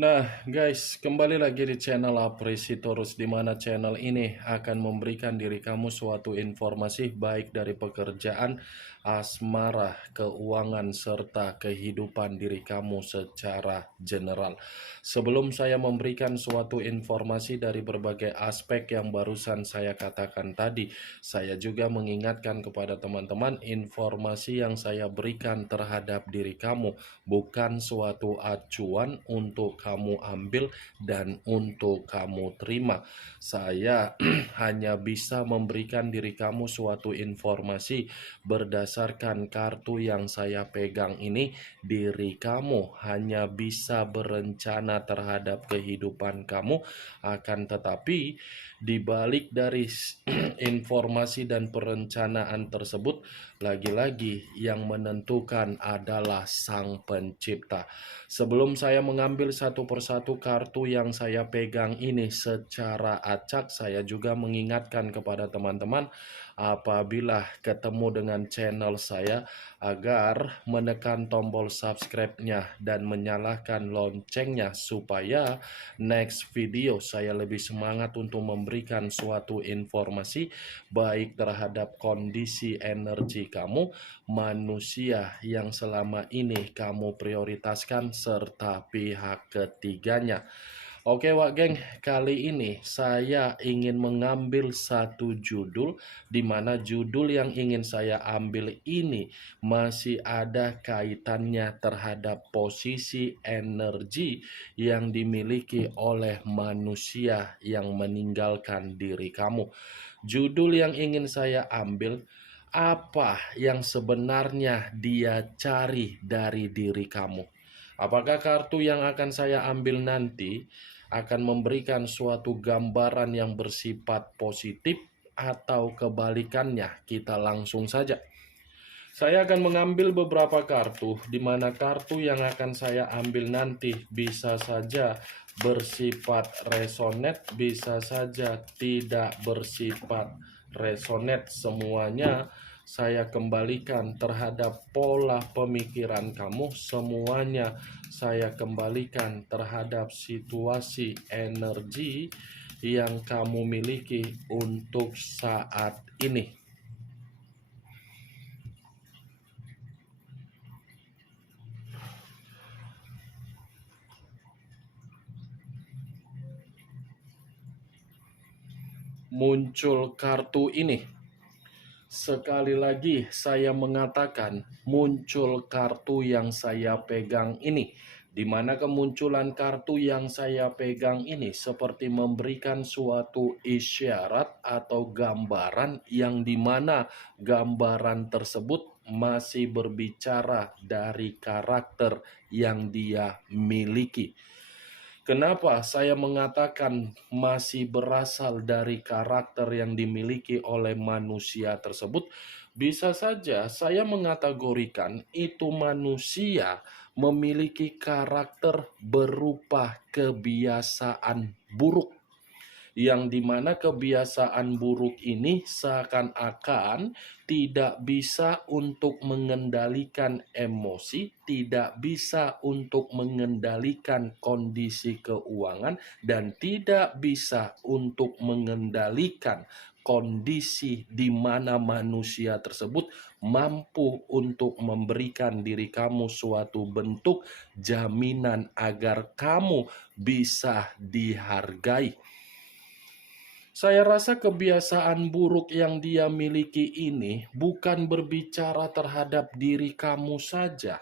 Nah, guys, kembali lagi di channel Apresitorus, di mana channel ini akan memberikan diri kamu suatu informasi baik dari pekerjaan, asmara, keuangan, serta kehidupan diri kamu secara general. Sebelum saya memberikan suatu informasi dari berbagai aspek yang barusan saya katakan tadi, saya juga mengingatkan kepada teman-teman informasi yang saya berikan terhadap diri kamu bukan suatu acuan untuk kamu ambil dan untuk kamu terima. Saya hanya bisa memberikan diri kamu suatu informasi berdasarkan kartu yang saya pegang ini. Diri kamu hanya bisa berencana terhadap kehidupan kamu, akan tetapi di balik dari informasi dan perencanaan tersebut, lagi-lagi yang menentukan adalah Sang Pencipta. Sebelum saya mengambil satu persatu kartu yang saya pegang ini secara acak, saya juga mengingatkan kepada teman-teman apabila ketemu dengan channel saya agar menekan tombol subscribe-nya dan menyalakan loncengnya supaya next video saya lebih semangat untuk memberikan suatu informasi baik terhadap kondisi energi kamu, manusia yang selama ini kamu prioritaskan, serta pihak ketiganya. Oke Wak Geng, kali ini saya ingin mengambil satu judul, di mana judul yang ingin saya ambil ini masih ada kaitannya terhadap posisi energi yang dimiliki oleh manusia yang meninggalkan diri kamu. Judul yang ingin saya ambil, apa yang sebenarnya dia cari dari diri kamu? Apakah kartu yang akan saya ambil nanti akan memberikan suatu gambaran yang bersifat positif atau kebalikannya? Kita langsung saja. Saya akan mengambil beberapa kartu, di mana kartu yang akan saya ambil nanti bisa saja bersifat resonate, bisa saja tidak bersifat resonate. Semuanya saya kembalikan terhadap pola pemikiran kamu, semuanya saya kembalikan terhadap situasi energi yang kamu miliki untuk saat ini. Muncul kartu ini. Sekali lagi saya mengatakan muncul kartu yang saya pegang ini, di mana kemunculan kartu yang saya pegang ini seperti memberikan suatu isyarat atau gambaran yang dimana gambaran tersebut masih berbicara dari karakter yang dia miliki. Kenapa saya mengatakan masih berasal dari karakter yang dimiliki oleh manusia tersebut? Bisa saja saya mengategorikan itu manusia memiliki karakter berupa kebiasaan buruk, yang dimana kebiasaan buruk ini seakan-akan tidak bisa untuk mengendalikan emosi, tidak bisa untuk mengendalikan kondisi keuangan, dan tidak bisa untuk mengendalikan kondisi di mana manusia tersebut mampu untuk memberikan diri kamu suatu bentuk jaminan agar kamu bisa dihargai. Saya rasa kebiasaan buruk yang dia miliki ini bukan berbicara terhadap diri kamu saja.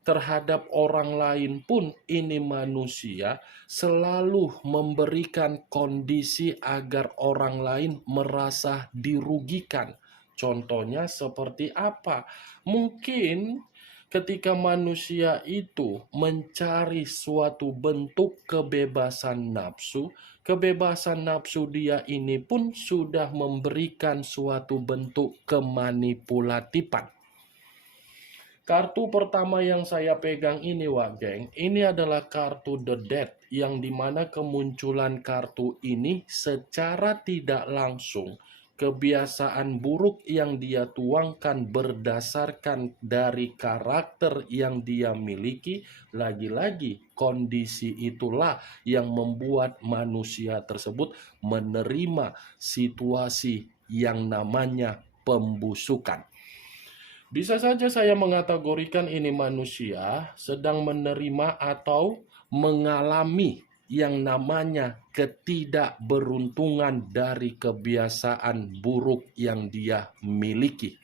Terhadap orang lain pun ini manusia selalu memberikan kondisi agar orang lain merasa dirugikan. Contohnya seperti apa? Mungkin ketika manusia itu mencari suatu bentuk kebebasan nafsu dia ini pun sudah memberikan suatu bentuk kemanipulatifan. Kartu pertama yang saya pegang ini, Wak Geng, ini adalah kartu The Death, yang dimana kemunculan kartu ini secara tidak langsung kebiasaan buruk yang dia tuangkan berdasarkan dari karakter yang dia miliki, lagi-lagi kondisi itulah yang membuat manusia tersebut menerima situasi yang namanya pembusukan. Bisa saja saya mengategorikan ini manusia sedang menerima atau mengalami yang namanya ketidakberuntungan dari kebiasaan buruk yang dia miliki.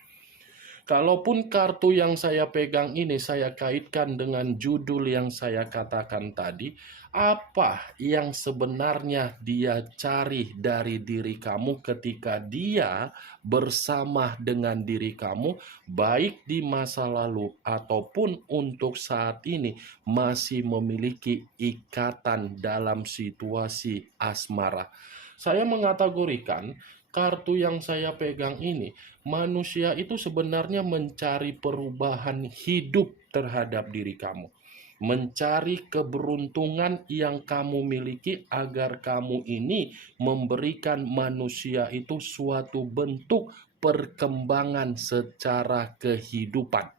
Kalaupun kartu yang saya pegang ini saya kaitkan dengan judul yang saya katakan tadi, apa yang sebenarnya dia cari dari diri kamu ketika dia bersama dengan diri kamu, baik di masa lalu ataupun untuk saat ini masih memiliki ikatan dalam situasi asmara. Saya mengategorikan kartu yang saya pegang ini, manusia itu sebenarnya mencari perubahan hidup terhadap diri kamu. Mencari keberuntungan yang kamu miliki agar kamu ini memberikan manusia itu suatu bentuk perkembangan secara kehidupan.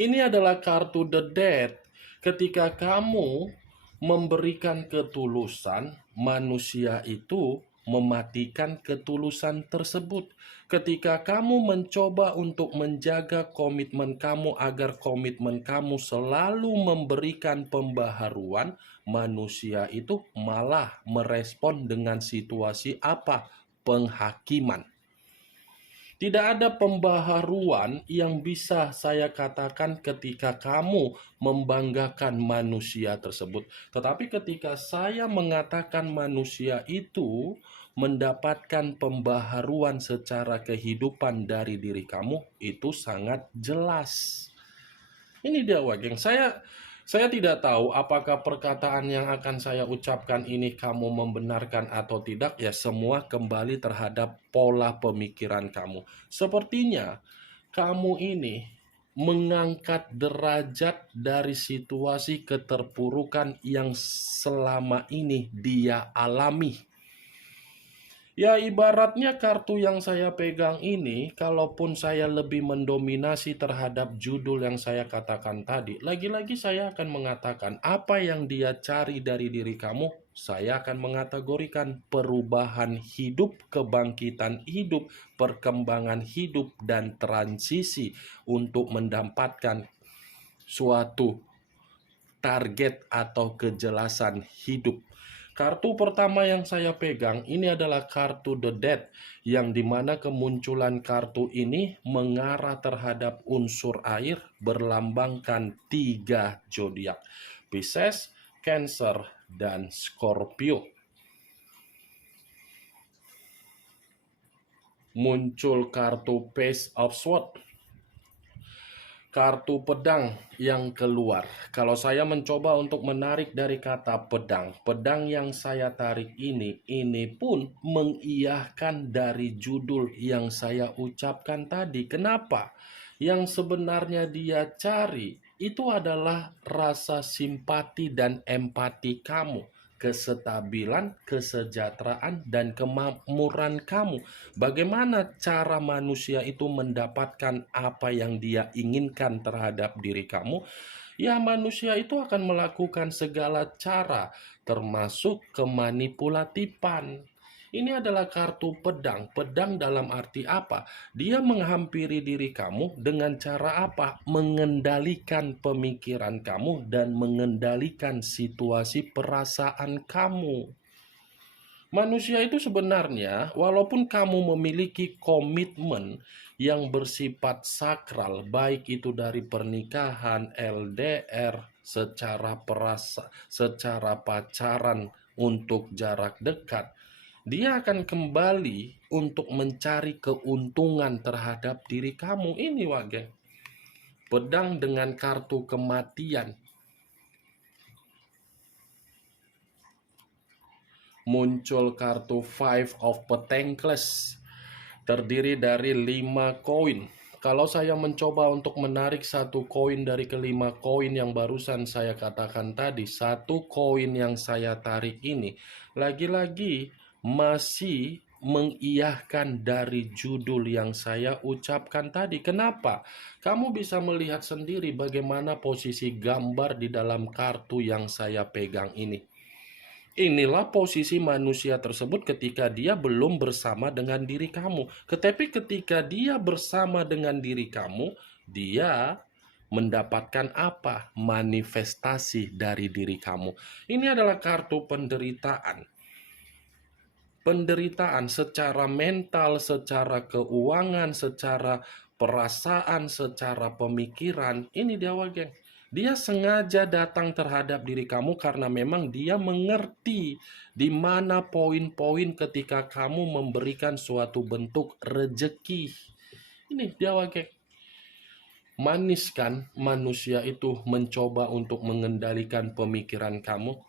Ini adalah kartu The Dead. Ketika kamu memberikan ketulusan, manusia itu mematikan ketulusan tersebut. Ketika kamu mencoba untuk menjaga komitmen kamu agar komitmen kamu selalu memberikan pembaharuan, manusia itu malah merespon dengan situasi apa? Penghakiman. Tidak ada pembaharuan yang bisa saya katakan ketika kamu membanggakan manusia tersebut. Tetapi ketika saya mengatakan manusia itu mendapatkan pembaharuan secara kehidupan dari diri kamu, itu sangat jelas. Ini dia Wageng. Saya tidak tahu apakah perkataan yang akan saya ucapkan ini kamu membenarkan atau tidak. Ya, semua kembali terhadap pola pemikiran kamu. Sepertinya kamu ini mengangkat derajat dari situasi keterpurukan yang selama ini dia alami. Ya, ibaratnya kartu yang saya pegang ini, kalaupun saya lebih mendominasi terhadap judul yang saya katakan tadi, lagi-lagi saya akan mengatakan apa yang dia cari dari diri kamu, saya akan mengategorikan perubahan hidup, kebangkitan hidup, perkembangan hidup, dan transisi untuk mendapatkan suatu target atau kejelasan hidup. Kartu pertama yang saya pegang ini adalah kartu The Dead, yang dimana kemunculan kartu ini mengarah terhadap unsur air berlambangkan 3 zodiak, Pisces, Cancer, dan Scorpio. Muncul kartu Page of Swords, kartu pedang yang keluar. Kalau saya mencoba untuk menarik dari kata pedang, pedang yang saya tarik ini pun mengiyahkan dari judul yang saya ucapkan tadi. Kenapa? Yang sebenarnya dia cari itu adalah rasa simpati dan empati kamu, kesestabilan, kesejahteraan, dan kemakmuran kamu. Bagaimana cara manusia itu mendapatkan apa yang dia inginkan terhadap diri kamu? Ya, manusia itu akan melakukan segala cara, termasuk kemanipulatifan. Ini adalah kartu pedang. Pedang dalam arti apa? Dia menghampiri diri kamu dengan cara apa? Mengendalikan pemikiran kamu dan mengendalikan situasi perasaan kamu. Manusia itu sebenarnya, walaupun kamu memiliki komitmen yang bersifat sakral, baik itu dari pernikahan, LDR, secara pacaran untuk jarak dekat, dia akan kembali untuk mencari keuntungan terhadap diri kamu. Ini Wage. Pedang dengan kartu kematian. Muncul kartu Five of Pentacles, terdiri dari 5 koin. Kalau saya mencoba untuk menarik satu koin dari kelima koin yang barusan saya katakan tadi, satu koin yang saya tarik ini lagi-lagi masih mengiyahkan dari judul yang saya ucapkan tadi. Kenapa? Kamu bisa melihat sendiri bagaimana posisi gambar di dalam kartu yang saya pegang ini. Inilah posisi manusia tersebut ketika dia belum bersama dengan diri kamu. Tetapi ketika dia bersama dengan diri kamu, dia mendapatkan apa? Manifestasi dari diri kamu. Ini adalah kartu penderitaan. Penderitaan secara mental, secara keuangan, secara perasaan, secara pemikiran. Ini dia, geng. Dia sengaja datang terhadap diri kamu karena memang dia mengerti di mana poin-poin ketika kamu memberikan suatu bentuk rejeki. Ini dia, geng. Manis kan manusia itu mencoba untuk mengendalikan pemikiran kamu.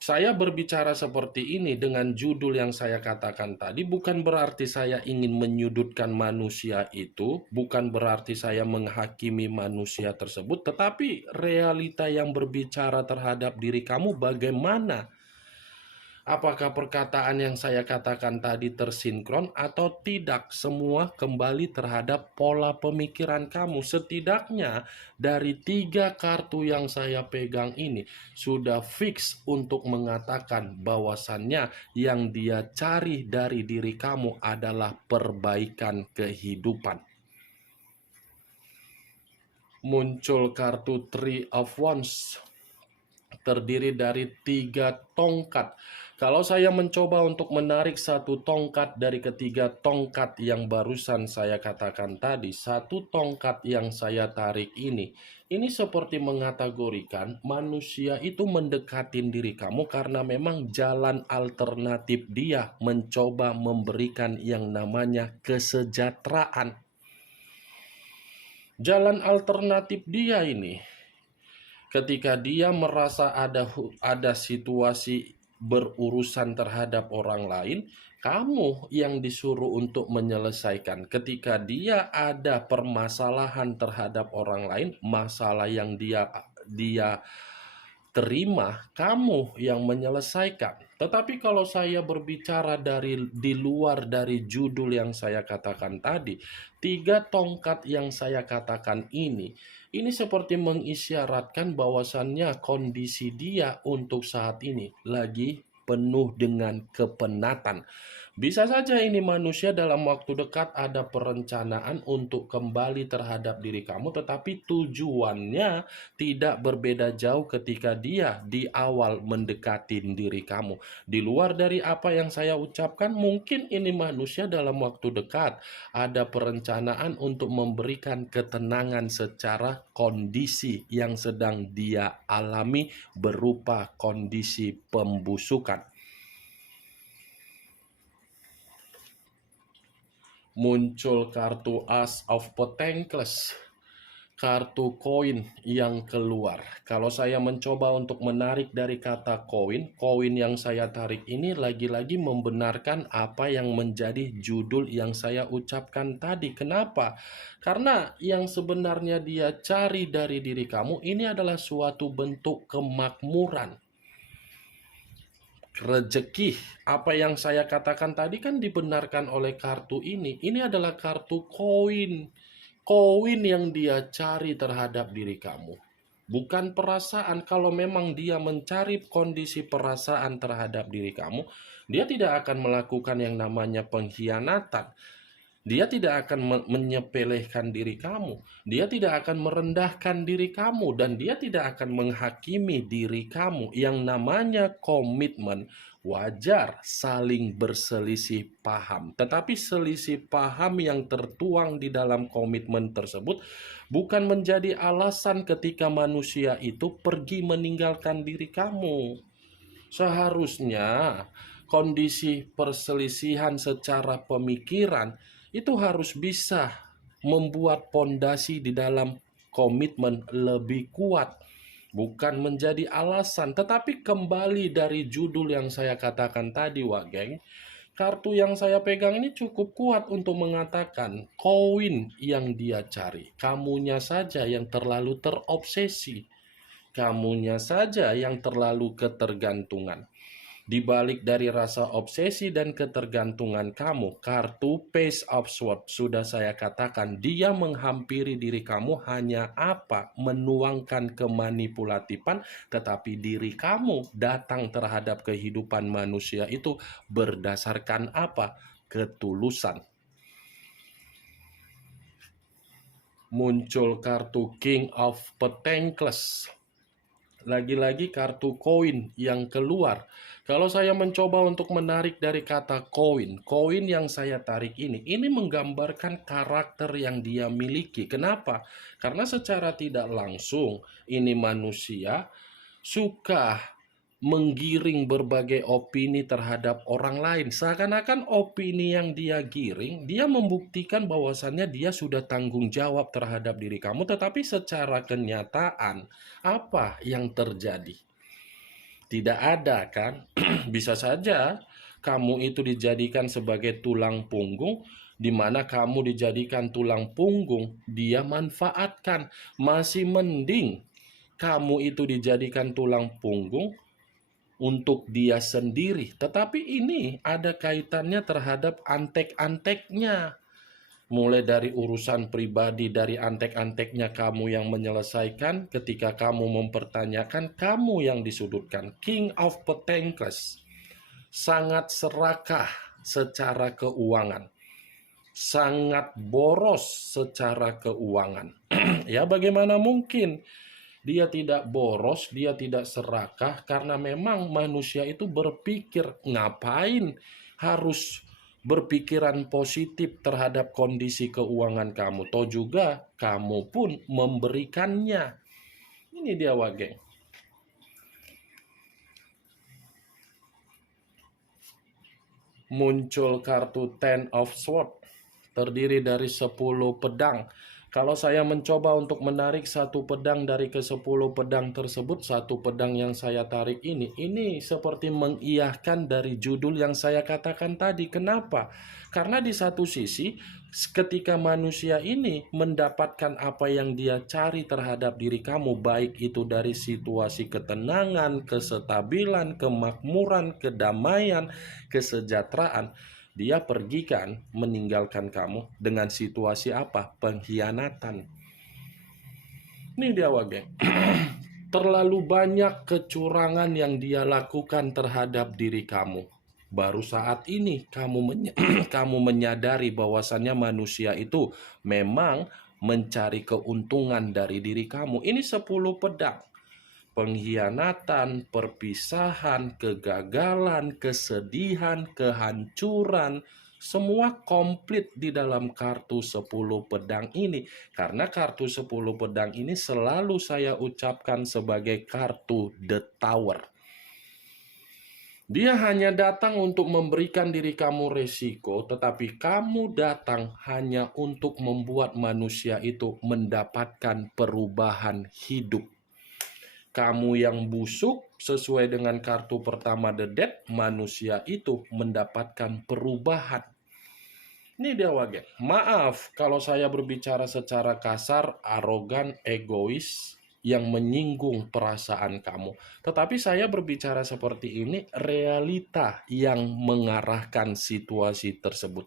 Saya berbicara seperti ini dengan judul yang saya katakan tadi bukan berarti saya ingin menyudutkan manusia itu, bukan berarti saya menghakimi manusia tersebut, tetapi realita yang berbicara terhadap diri kamu bagaimana? Apakah perkataan yang saya katakan tadi tersinkron atau tidak? Semua kembali terhadap pola pemikiran kamu. Setidaknya dari 3 kartu yang saya pegang ini sudah fix untuk mengatakan bahwasannya yang dia cari dari diri kamu adalah perbaikan kehidupan. Muncul kartu Three of Wands, terdiri dari 3 tongkat. Kalau saya mencoba untuk menarik satu tongkat dari ketiga tongkat yang barusan saya katakan tadi, satu tongkat yang saya tarik ini seperti mengkategorikan manusia itu mendekatin diri kamu karena memang jalan alternatif dia mencoba memberikan yang namanya kesejahteraan. Jalan alternatif dia ini ketika dia merasa ada situasi berurusan terhadap orang lain, kamu yang disuruh untuk menyelesaikan. Ketika dia ada permasalahan terhadap orang lain, masalah yang dia terima, kamu yang menyelesaikan. Tetapi kalau saya berbicara di luar dari judul yang saya katakan tadi, 3 tongkat yang saya katakan ini seperti mengisyaratkan bahwasannya kondisi dia untuk saat ini lagi penuh dengan kepenatan. Bisa saja ini manusia dalam waktu dekat ada perencanaan untuk kembali terhadap diri kamu, tetapi tujuannya tidak berbeda jauh ketika dia di awal mendekati diri kamu. Di luar dari apa yang saya ucapkan, mungkin ini manusia dalam waktu dekat ada perencanaan untuk memberikan ketenangan secara kondisi yang sedang dia alami berupa kondisi pembusukan. Muncul kartu Ace of Pentacles, kartu koin yang keluar. Kalau saya mencoba untuk menarik dari kata koin yang saya tarik ini lagi-lagi membenarkan apa yang menjadi judul yang saya ucapkan tadi. Kenapa? Karena yang sebenarnya dia cari dari diri kamu ini adalah suatu bentuk kemakmuran. Rezeki, apa yang saya katakan tadi kan dibenarkan oleh kartu ini. Ini adalah kartu koin. Koin yang dia cari terhadap diri kamu. Bukan perasaan. Kalau memang dia mencari kondisi perasaan terhadap diri kamu, dia tidak akan melakukan yang namanya pengkhianatan. Dia tidak akan menyepelekan diri kamu. Dia tidak akan merendahkan diri kamu. Dan dia tidak akan menghakimi diri kamu. Yang namanya komitmen wajar saling berselisih paham. Tetapi selisih paham yang tertuang di dalam komitmen tersebut bukan menjadi alasan ketika manusia itu pergi meninggalkan diri kamu. Seharusnya kondisi perselisihan secara pemikiran itu harus bisa membuat pondasi di dalam komitmen lebih kuat, bukan menjadi alasan. Tetapi kembali dari judul yang saya katakan tadi, geng, kartu yang saya pegang ini cukup kuat untuk mengatakan koin yang dia cari. Kamunya saja yang terlalu terobsesi, kamunya saja yang terlalu ketergantungan. Di balik dari rasa obsesi dan ketergantungan kamu, kartu Page of Swords sudah saya katakan, dia menghampiri diri kamu hanya apa? Menuangkan kemanipulatifan, tetapi diri kamu datang terhadap kehidupan manusia itu berdasarkan apa? Ketulusan. Muncul kartu King of Pentacles. Lagi-lagi kartu koin yang keluar. Kalau saya mencoba untuk menarik dari kata koin yang saya tarik ini menggambarkan karakter yang dia miliki. Kenapa? Karena secara tidak langsung ini manusia suka menggiring berbagai opini terhadap orang lain. Seakan-akan opini yang dia giring, dia membuktikan bahwasannya dia sudah tanggung jawab terhadap diri kamu, tetapi secara kenyataan, apa yang terjadi? Tidak ada kan? Bisa saja kamu itu dijadikan sebagai tulang punggung, di mana kamu dijadikan tulang punggung, dia manfaatkan. Masih mending kamu itu dijadikan tulang punggung untuk dia sendiri. Tetapi ini ada kaitannya terhadap antek-anteknya. Mulai dari urusan pribadi, dari antek-anteknya kamu yang menyelesaikan, ketika kamu mempertanyakan, kamu yang disudutkan. King of Pentacles sangat serakah secara keuangan, sangat boros secara keuangan. Ya, bagaimana mungkin dia tidak boros, dia tidak serakah, karena memang manusia itu berpikir, ngapain harus berpikiran positif terhadap kondisi keuangan kamu. Toh juga kamu pun memberikannya. Ini dia wageng. Muncul kartu Ten of Swords, terdiri dari 10 pedang. Kalau saya mencoba untuk menarik satu pedang dari ke-10 pedang tersebut, satu pedang yang saya tarik ini seperti mengiyahkan dari judul yang saya katakan tadi. Kenapa? Karena di satu sisi, ketika manusia ini mendapatkan apa yang dia cari terhadap diri kamu, baik itu dari situasi ketenangan, kesestabilan, kemakmuran, kedamaian, kesejahteraan, dia pergi kan meninggalkan kamu dengan situasi apa? Pengkhianatan. Ini dia wageng. Terlalu banyak kecurangan yang dia lakukan terhadap diri kamu. Baru saat ini kamu menyadari bahwasannya manusia itu memang mencari keuntungan dari diri kamu. Ini 10 pedang. Pengkhianatan, perpisahan, kegagalan, kesedihan, kehancuran, semua komplit di dalam kartu 10 pedang ini. Karena kartu 10 pedang ini selalu saya ucapkan sebagai kartu The Tower. Dia hanya datang untuk memberikan diri kamu resiko, tetapi kamu datang hanya untuk membuat manusia itu mendapatkan perubahan hidup. Kamu yang busuk, sesuai dengan kartu pertama The Death, manusia itu mendapatkan perubahan. Ini dia wageng. Maaf kalau saya berbicara secara kasar, arogan, egois, yang menyinggung perasaan kamu. Tetapi saya berbicara seperti ini, realita yang mengarahkan situasi tersebut.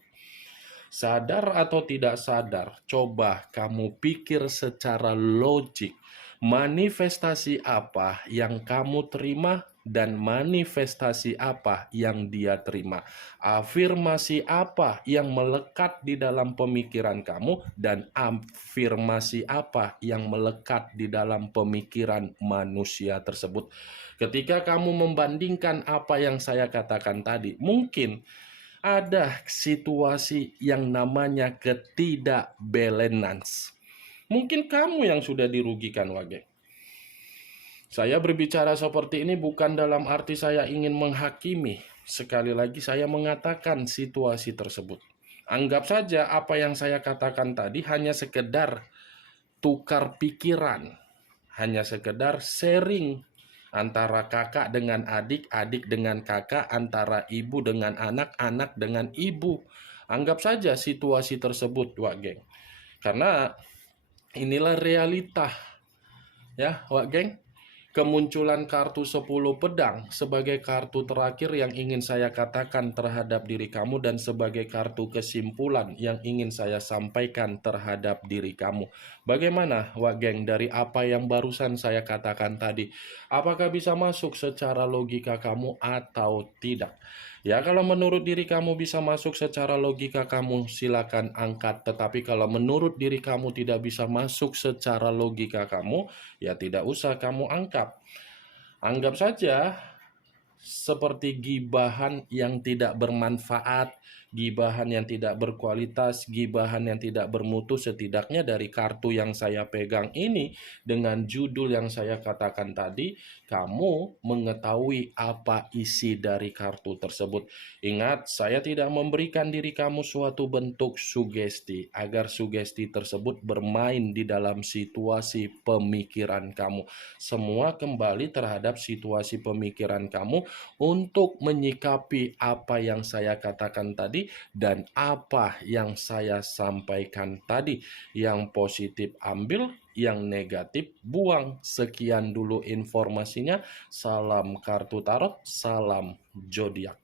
Sadar atau tidak sadar, coba kamu pikir secara logik. Manifestasi apa yang kamu terima dan manifestasi apa yang dia terima. Afirmasi apa yang melekat di dalam pemikiran kamu dan afirmasi apa yang melekat di dalam pemikiran manusia tersebut. Ketika kamu membandingkan apa yang saya katakan tadi, mungkin ada situasi yang namanya ketidakbalances. Mungkin kamu yang sudah dirugikan wageng. Saya berbicara seperti ini bukan dalam arti saya ingin menghakimi. Sekali lagi saya mengatakan situasi tersebut. Anggap saja apa yang saya katakan tadi hanya sekedar tukar pikiran. Hanya sekedar sharing antara kakak dengan adik, adik dengan kakak, antara ibu dengan anak, anak dengan ibu. Anggap saja situasi tersebut, Wak Geng. Karena inilah realita. Ya, Wak Geng. Kemunculan kartu 10 pedang sebagai kartu terakhir yang ingin saya katakan terhadap diri kamu dan sebagai kartu kesimpulan yang ingin saya sampaikan terhadap diri kamu. Bagaimana, Wak Geng, dari apa yang barusan saya katakan tadi? Apakah bisa masuk secara logika kamu atau tidak? Ya, kalau menurut diri kamu bisa masuk secara logika kamu, silakan angkat. Tetapi kalau menurut diri kamu tidak bisa masuk secara logika kamu, ya tidak usah kamu angkat. Anggap saja seperti gibahan yang tidak bermanfaat, gibahan yang tidak berkualitas, gibahan yang tidak bermutu. Setidaknya dari kartu yang saya pegang ini dengan judul yang saya katakan tadi, kamu mengetahui apa isi dari kartu tersebut. Ingat, saya tidak memberikan diri kamu suatu bentuk sugesti agar sugesti tersebut bermain di dalam situasi pemikiran kamu. Semua kembali terhadap situasi pemikiran kamu untuk menyikapi apa yang saya katakan tadi dan apa yang saya sampaikan tadi. Yang positif ambil, yang negatif buang. Sekian dulu informasinya. Salam kartu tarot, salam zodiak.